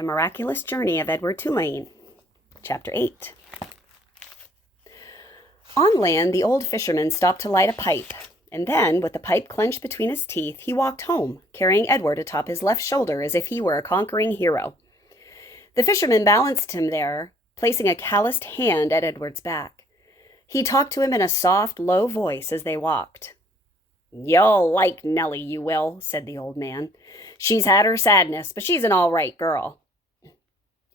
The Miraculous Journey of Edward Tulane. Chapter 8. On land, the old fisherman stopped to light a pipe, and then, with the pipe clenched between his teeth, he walked home, carrying Edward atop his left shoulder as if he were a conquering hero. The fisherman balanced him there, placing a calloused hand at Edward's back. He talked to him in a soft, low voice as they walked. "You'll like Nellie, you will," said the old man. "She's had her sadness, but she's an all right girl."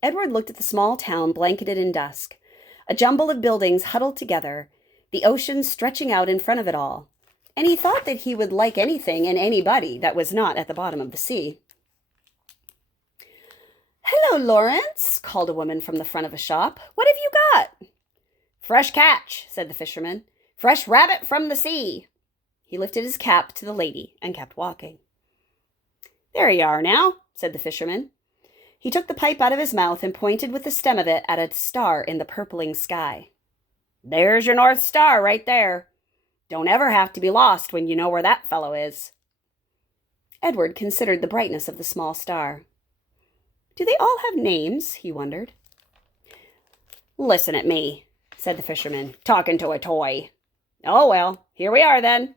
Edward looked at the small town blanketed in dusk, a jumble of buildings huddled together, the ocean stretching out in front of it all, and he thought that he would like anything and anybody that was not at the bottom of the sea. "Hello, Lawrence," called a woman from the front of a shop. "What have you got?" "Fresh catch," said the fisherman. "Fresh rabbit from the sea." He lifted his cap to the lady and kept walking. "There you are now," said the fisherman. He took the pipe out of his mouth and pointed with the stem of it at a star in the purpling sky. "There's your North Star right there. Don't ever have to be lost when you know where that fellow is." Edward considered the brightness of the small star. "Do they all have names?" he wondered. "Listen at me," said the fisherman, "talking to a toy. Oh, well, here we are then."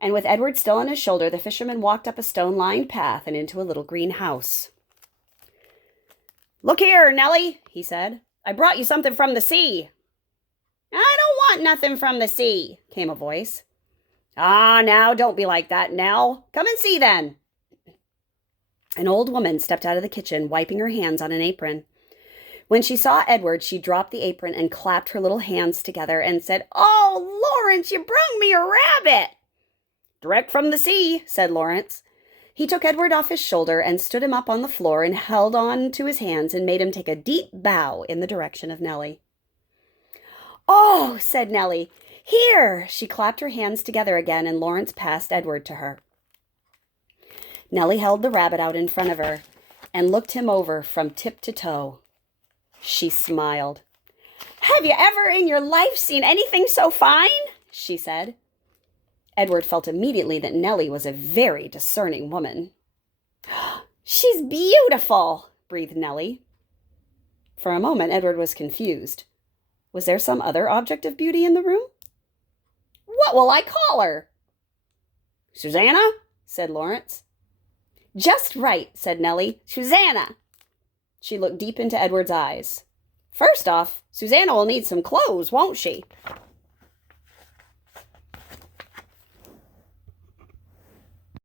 And with Edward still on his shoulder, the fisherman walked up a stone-lined path and into a little green house. "Look here, Nellie," he said. "I brought you something from the sea." "I don't want nothing from the sea," came a voice. "Ah, now, don't be like that, Nell. Come and see, then." An old woman stepped out of the kitchen, wiping her hands on an apron. When she saw Edward, she dropped the apron and clapped her little hands together and said, "Oh, Lawrence, you brung me a rabbit." "Direct from the sea," said Lawrence. He took Edward off his shoulder and stood him up on the floor and held on to his hands and made him take a deep bow in the direction of Nellie. "Oh," said Nellie. "Here." She clapped her hands together again, and Lawrence passed Edward to her. Nellie held the rabbit out in front of her and looked him over from tip to toe. She smiled. "Have you ever in your life seen anything so fine?" she said. Edward felt immediately that Nellie was a very discerning woman. "She's beautiful," breathed Nellie. For a moment, Edward was confused. Was there some other object of beauty in the room? "What will I call her?" "Susanna," said Lawrence. "Just right," said Nellie. "Susanna." She looked deep into Edward's eyes. "First off, Susanna will need some clothes, won't she?"